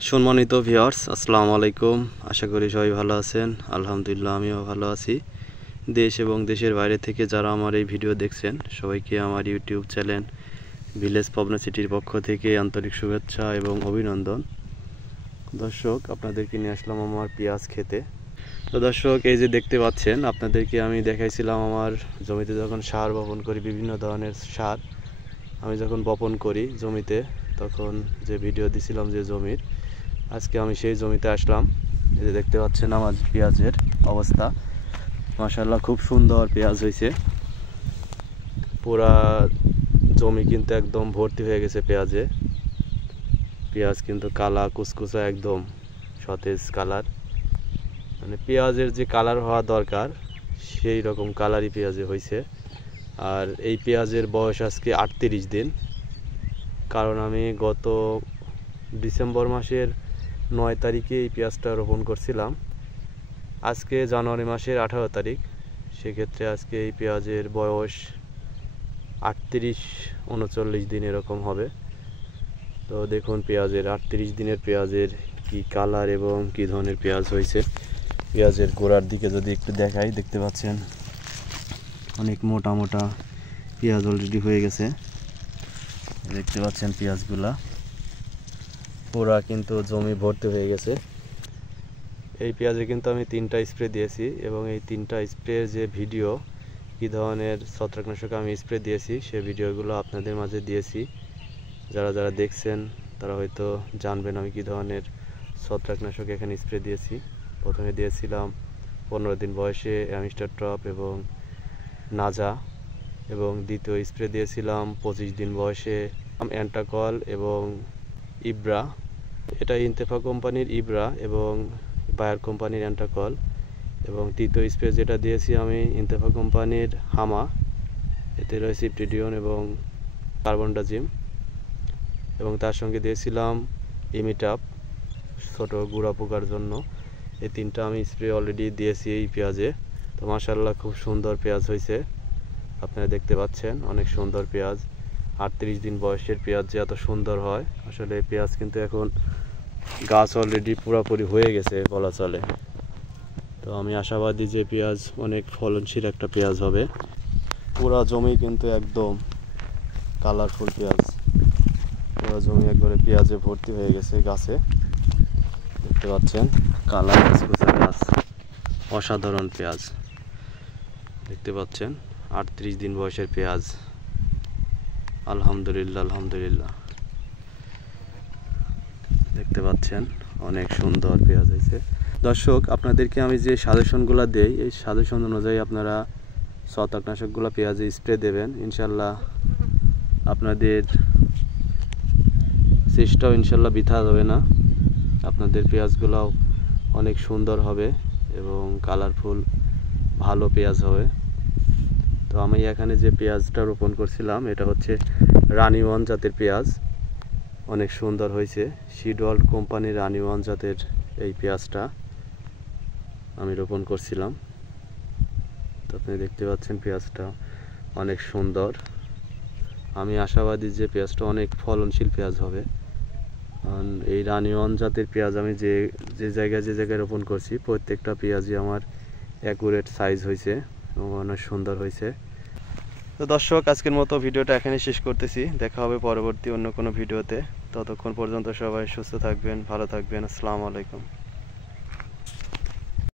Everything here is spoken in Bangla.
সম্মানিত ভিউয়ার্স, আসসালামু আলাইকুম। আশা করি সবাই ভালো আছেন। আলহামদুলিল্লাহ, আমিও ভালো আছি। দেশ এবং দেশের বাইরে থেকে যারা আমার এই ভিডিও দেখছেন, সবাইকে আমার ইউটিউব চ্যানেল ভিলেজ পাবনা সিটির পক্ষ থেকে আন্তরিক শুভেচ্ছা এবং অভিনন্দন। দর্শক, আপনাদেরকে নিয়ে আসলাম আমার পেঁয়াজ খেতে। তো দর্শক, এই যে দেখতে পাচ্ছেন, আপনাদেরকে আমি দেখাইছিলাম আমার জমিতে যখন সার বপন করি, বিভিন্ন ধরনের সার আমি যখন বপন করি জমিতে, তখন যে ভিডিও দিছিলাম যে জমির, আজকে আমি সেই জমিতে আসলাম। এই যে দেখতে পাচ্ছেন আমার পেঁয়াজের অবস্থা। মাশাআল্লাহ, খুব সুন্দর পেঁয়াজ হয়েছে। পুরা জমি কিন্তু একদম ভর্তি হয়ে গেছে পেঁয়াজে। পেঁয়াজ কিন্তু কালা কুচকুচা, একদম সতেজ কালার, মানে পেঁয়াজের যে কালার হওয়া দরকার সেই রকম কালারই পেঁয়াজে হয়েছে। আর এই পেঁয়াজের বয়স আজকে 38 দিন। কারণ আমি গত ডিসেম্বর মাসের 9 তারিখে এই পেঁয়াজটা রোপণ করছিলাম। আজকে জানুয়ারি মাসের 18 তারিখ, সেক্ষেত্রে আজকে এই পেঁয়াজের বয়স 38-39 দিন এরকম হবে। তো দেখুন পেঁয়াজের 38 দিনের পেঁয়াজের কি কালার এবং কি ধরনের পেঁয়াজ হয়েছে। পেঁয়াজের গোড়ার দিকে যদি একটু দেখাই, দেখতে পাচ্ছেন অনেক মোটা মোটা পেঁয়াজ অলরেডি হয়ে গেছে। দেখতে পাচ্ছেন পেঁয়াজগুলা পুরা কিন্তু জমি ভর্তি হয়ে গেছে। এই পেঁয়াজে কিন্তু আমি 3টা স্প্রে দিয়েছি, এবং এই 3টা স্প্রে যে ভিডিও, কী ধরনের ছত্রাকনাশক আমি স্প্রে দিয়েছি, সে ভিডিওগুলো আপনাদের মাঝে দিয়েছি। যারা যারা দেখছেন তারা হয়তো জানবেন আমি কী ধরনের ছত্রাকনাশক এখানে স্প্রে দিয়েছি। প্রথমে দিয়েছিলাম 15 দিন বয়সে অ্যামিস্টার টপ এবং নাজা, এবং দ্বিতীয় স্প্রে দিয়েছিলাম 25 দিন বয়সে অ্যান্টাকল এবং ইব্রা। এটা ইন্তেফা কোম্পানির ইব্রা এবং বায়ার কোম্পানির অ্যান্টাকল। এবং তৃতীয় স্প্রে যেটা দিয়েছি আমি ইন্তেফা কোম্পানির হামা, এতে রয়েছে ইপটিডিয়ন এবং কার্বনডাজিম, এবং তার সঙ্গে দিয়েছিলাম ইমিটাপ ছোট গুঁড়া পোকার জন্য। এই 3টা আমি স্প্রে অলরেডি দিয়েছি এই পেঁয়াজে। তো মাশাআল্লাহ, খুব সুন্দর পেঁয়াজ হয়েছে। আপনারা দেখতে পাচ্ছেন অনেক সুন্দর পেঁয়াজ। 38 দিন বয়সের পেঁয়াজ যে এত সুন্দর হয়, আসলে পেঁয়াজ কিন্তু এখন গাছ অলরেডি পুরোপুরি হয়ে গেছে বলা চলে। তো আমি আশাবাদী যে পেঁয়াজ অনেক ফলনশীল একটা পেঁয়াজ হবে। পুরা জমি কিন্তু একদম কালারফুল পেঁয়াজ। পুরা জমি একবারে পেঁয়াজে ভর্তি হয়ে গেছে গাছে। দেখতে পাচ্ছেন কালার কুচকুচা গাছ, অসাধারণ পেঁয়াজ। দেখতে পাচ্ছেন 38 দিন বয়সের পেঁয়াজ। আলহামদুলিল্লাহ, আলহামদুলিল্লাহ। দেখতে পাচ্ছেন অনেক সুন্দর পেঁয়াজ হয়েছে। দর্শক, আপনাদেরকে আমি যে সাজেশনগুলো দেই, এই সাজেশন অনুযায়ী আপনারা ছত্রাকনাশকগুলো পেঁয়াজে স্প্রে দেবেন। ইনশাল্লাহ আপনাদের চেষ্টাও ইনশাল্লাহ বৃথা যাবে না। আপনাদের পেঁয়াজগুলোও অনেক সুন্দর হবে এবং কালারফুল ভালো পেঁয়াজ হবে। তো আমি এখানে যে পেঁয়াজটা রোপণ করছিলাম, এটা হচ্ছে রানি ওয়ান জাতের পেঁয়াজ। অনেক সুন্দর হয়েছে। সিডওয়ার্ল্ড কোম্পানির রানি ওয়ান জাতের এই পেঁয়াজটা আমি রোপণ করছিলাম। তো আপনি দেখতে পাচ্ছেন পেঁয়াজটা অনেক সুন্দর। আমি আশাবাদী যে পেঁয়াজটা অনেক ফলনশীল পেঁয়াজ হবে। কারণ এই রানি ওয়ান জাতের পেঁয়াজ আমি যে জায়গায় রোপণ করছি, প্রত্যেকটা পেঁয়াজই আমার অ্যাকুরেট সাইজ হয়েছে এবং অনেক সুন্দর হয়েছে। তো দর্শক, আজকের মতো ভিডিওটা এখানে শেষ করতেছি। দেখা হবে পরবর্তী অন্য কোনো ভিডিওতে। ততক্ষণ পর্যন্ত সবাই সুস্থ থাকবেন, ভালো থাকবেন। আসসালামু আলাইকুম।